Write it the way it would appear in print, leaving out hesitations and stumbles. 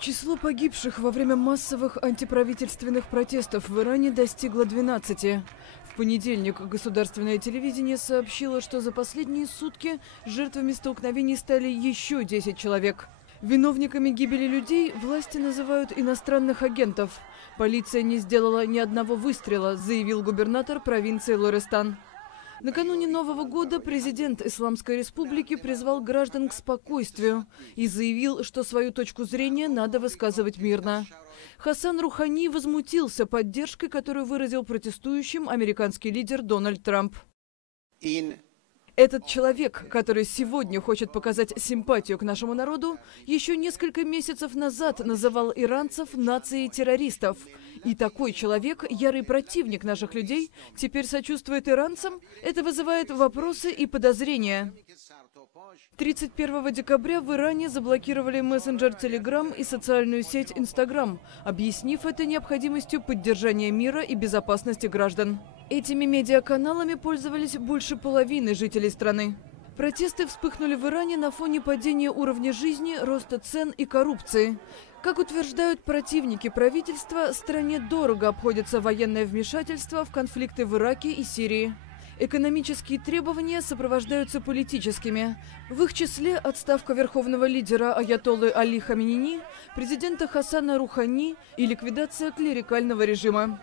Число погибших во время массовых антиправительственных протестов в Иране достигло 12. В понедельник государственное телевидение сообщило, что за последние сутки жертвами столкновений стали еще 10 человек. Виновниками гибели людей власти называют иностранных агентов. Полиция не сделала ни одного выстрела, заявил губернатор провинции Лористан. Накануне Нового года президент Исламской Республики призвал граждан к спокойствию и заявил, что свою точку зрения надо высказывать мирно. Хасан Рухани возмутился поддержкой, которую выразил протестующим американский лидер Дональд Трамп. Этот человек, который сегодня хочет показать симпатию к нашему народу, еще несколько месяцев назад называл иранцев нацией террористов. И такой человек, ярый противник наших людей, теперь сочувствует иранцам? Это вызывает вопросы и подозрения. 31 декабря в Иране заблокировали мессенджер Telegram и социальную сеть Instagram, объяснив это необходимостью поддержания мира и безопасности граждан. Этими медиаканалами пользовались больше половины жителей страны. Протесты вспыхнули в Иране на фоне падения уровня жизни, роста цен и коррупции. Как утверждают противники правительства, стране дорого обходится военное вмешательство в конфликты в Ираке и Сирии. Экономические требования сопровождаются политическими. В их числе отставка верховного лидера аятоллы Али Хаминеи, президента Хасана Рухани и ликвидация клерикального режима.